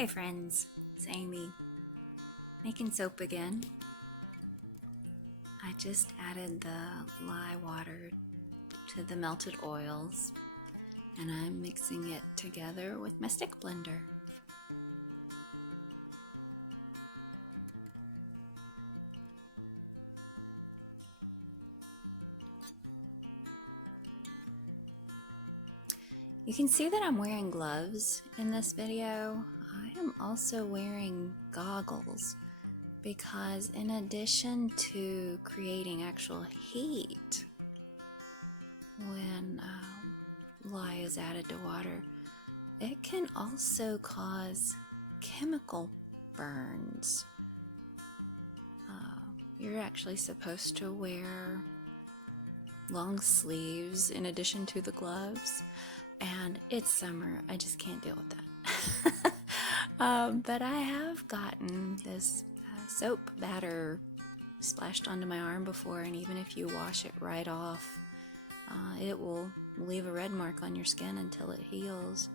Hey friends, it's Amy, making soap again. I just added the lye water to the melted oils and I'm mixing it together with my stick blender. You can see that I'm wearing gloves in this video. I am also wearing goggles because in addition to creating actual heat when lye is added to water, it can also cause chemical burns. You're actually supposed to wear long sleeves in addition to the gloves, and it's summer. I just can't deal with that. But I have gotten this soap batter splashed onto my arm before, and even if you wash it right off, it will leave a red mark on your skin until it heals.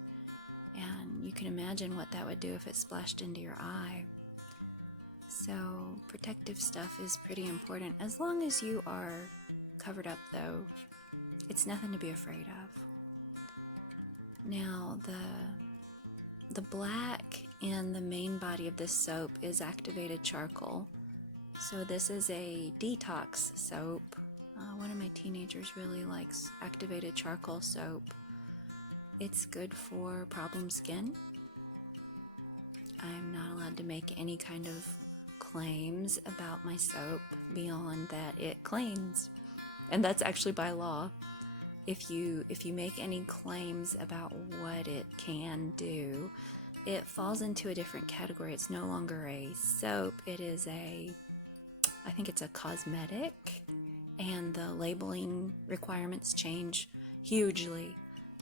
And you can imagine what that would do if it splashed into your eye. So protective stuff is pretty important. As long as you are covered up though, it's nothing to be afraid of. Now the black in the main body of this soap is activated charcoal. So this is a detox soap. One of my teenagers really likes activated charcoal soap. It's good for problem skin. I'm not allowed to make any kind of claims about my soap beyond that it cleans. And that's actually by law. If you make any claims about what it can do, it falls into a different category. It's no longer a soap. It is I think it's a cosmetic, and the labeling requirements change hugely.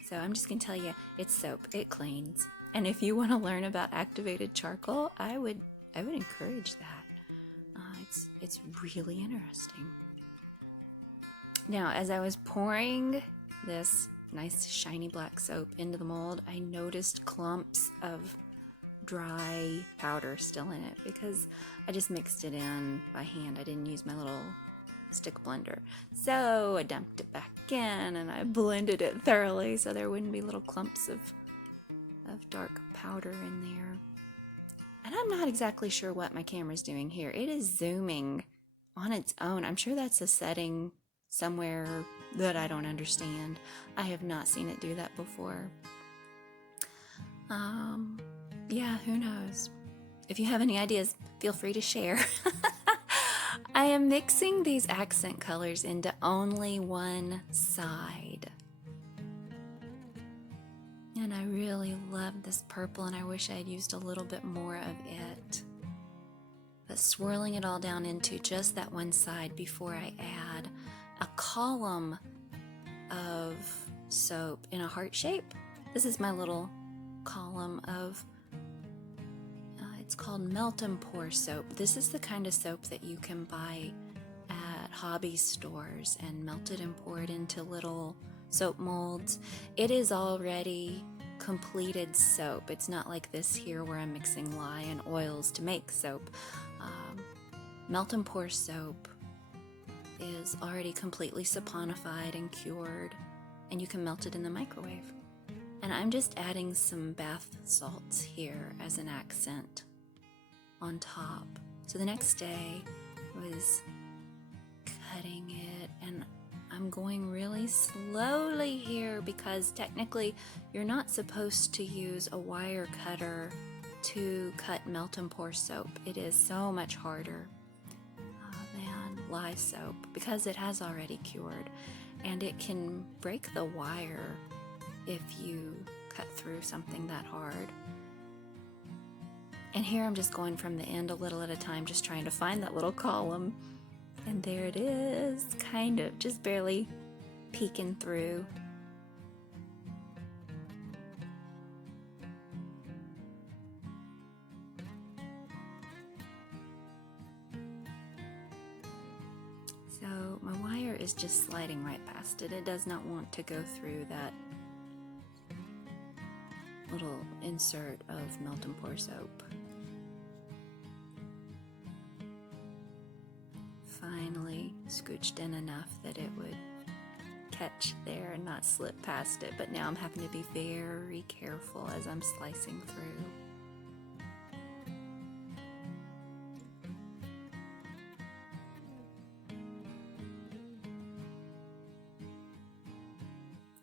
So I'm just gonna tell you, it's soap. It cleans. And if you want to learn about activated charcoal, I would encourage that. It's really interesting. Now, as I was pouring this nice shiny black soap into the mold, I noticed clumps of dry powder still in it because I just mixed it in by hand. I didn't use my little stick blender. So I dumped it back in and I blended it thoroughly so there wouldn't be little clumps of dark powder in there. And I'm not exactly sure what my camera's doing here. It is zooming on its own. I'm sure that's a setting somewhere that I don't understand. I have not seen it do that before. Yeah, who knows? If you have any ideas, feel free to share. I am mixing these accent colors into only one side. And I really love this purple, and I wish I had used a little bit more of it. But swirling it all down into just that one side before I add a column of soap in a heart shape. This is my little column of, it's called melt and pour soap. This is the kind of soap that you can buy at hobby stores and melt it and pour it into little soap molds. It is already completed soap. It's not like this here where I'm mixing lye and oils to make soap. Melt and pour soap is already completely saponified and cured, and you can melt it in the microwave. And I'm just adding some bath salts here as an accent on top. So the next day was cutting it, and I'm going really slowly here because technically you're not supposed to use a wire cutter to cut melt and pour soap. It is so much harder than lye soap because it has already cured, and it can break the wire if you cut through something that hard. And here I'm just going from the end a little at a time, just trying to find that little column. And there it is, kind of just barely peeking through. So my wire is just sliding right past it. It does not want to go through that little insert of melt and pour soap. Finally scooched in enough that it would catch there and not slip past it, but now I'm having to be very careful as I'm slicing through.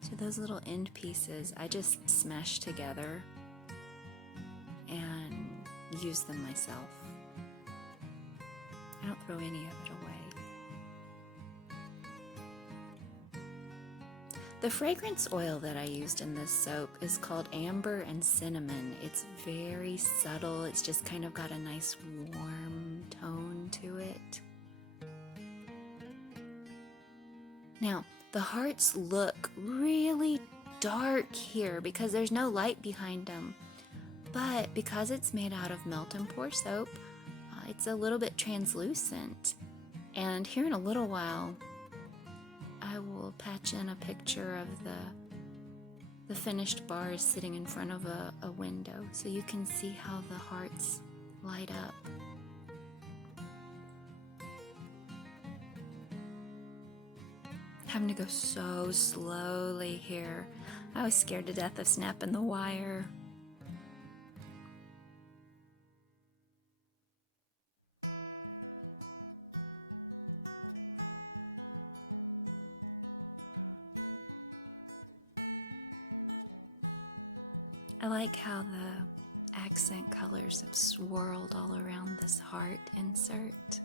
So those little end pieces I just smash together and use them myself. I don't throw any of it away. The fragrance oil that I used in this soap is called Amber and Cinnamon. It's very subtle. It's just kind of got a nice warm tone to it. Now, the hearts look really dark here because there's no light behind them. But because it's made out of melt and pour soap, it's a little bit translucent. And here in a little while, I will patch in a picture of the finished bars sitting in front of a window so you can see how the hearts light up. Having to go so slowly here. I was scared to death of snapping the wire. I like how the accent colors have swirled all around this heart insert.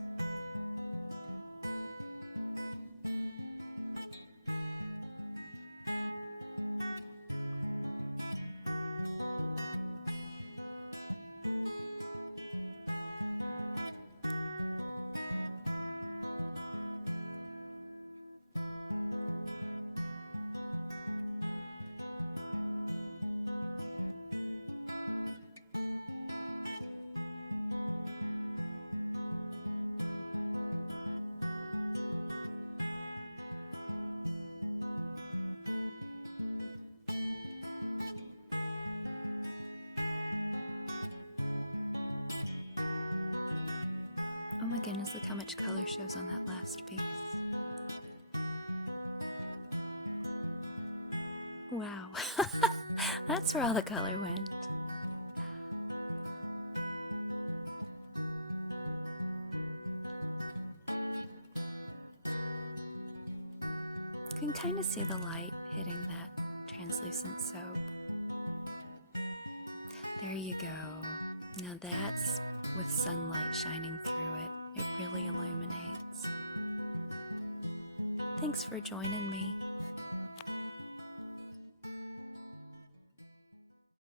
Oh my goodness, look how much color shows on that last piece. Wow, that's where all the color went. You can kind of see the light hitting that translucent soap. There you go. Now that's with sunlight shining through it. It really illuminates. Thanks for joining me.